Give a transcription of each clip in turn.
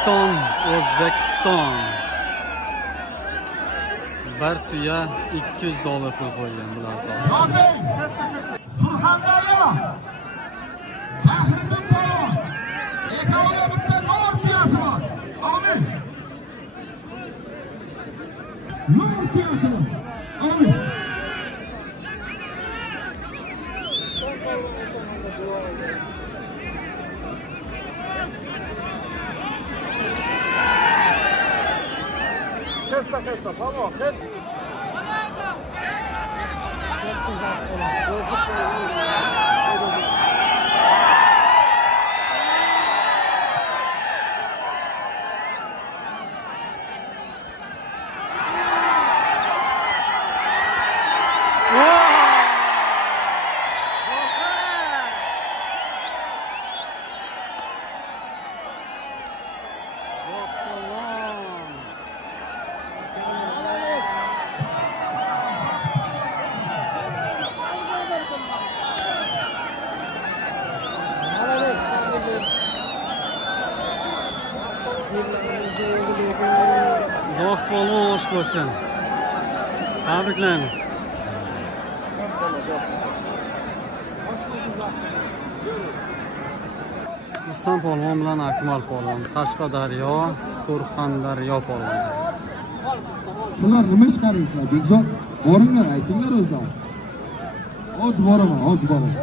Tojikiston, O'zbekiston. Bir tuya $200 pul qo'ygan bular zot. Surxondaryo. Tahriddin Polvon. Ekoniga bitta nor tuyasi bor. Amin. Nor tuyasi bor. Amin. Festa, vamos, festa. Zohid polvon osh bo'lsin. Tabriklaymiz. Rustam polvon bilan Akmal polvon, Qashqadaryo, Surxondaryo polvon. Sizlar nima ish qaraysizlar? Bekzod, boringlar, aytinglar o'zlar. Hozir boraman, hozir boraman.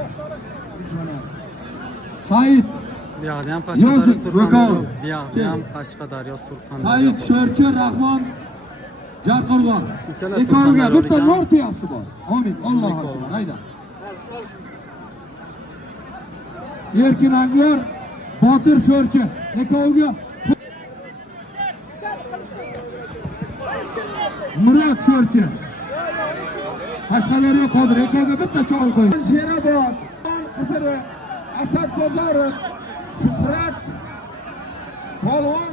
Said Bu yoqda ham Qashqadaryo, Yozif, Surxondaryo. Ro'kov. Bu yoqda ham Qashqadaryo, Surxondaryo. Said Sho'rchi, Rahmon, Jarqo'rg'on. Ikkalasi Ekoniga bitta Surxondaryolik nor tuyasi bor. Amin. Allohu akbar. Hayda. Erkin Angor, Botir Sho'rchi. Ekoniga Murod Sho'rchi. Qashqadaryo Qodir. Ekoniga bitta cho'l qo'ying. Sherobod, Qisiri, Asad Bozorov, Shuhrat Polvon,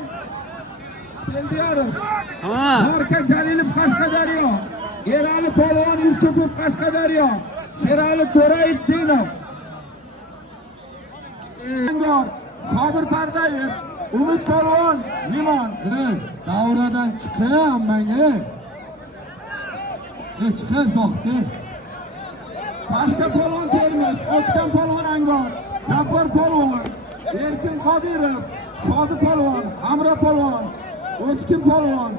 Keldiyorov, Norka Jalilov Qashqadaryo, Erali Polvon Yusupov Qashqadaryo, Sherali To'rayev Dinov, Angor, Sobir Pardayev, Umid Polvon Limon. Davradan chiqam menga. Chiqay Zohid. Pashka Polvon Termiz, O'ktam Polvon Angor, Jabbor Polvon, Erkin Qodirov, Shodi Polvon, Hamra Polvon, O'skin Polvon,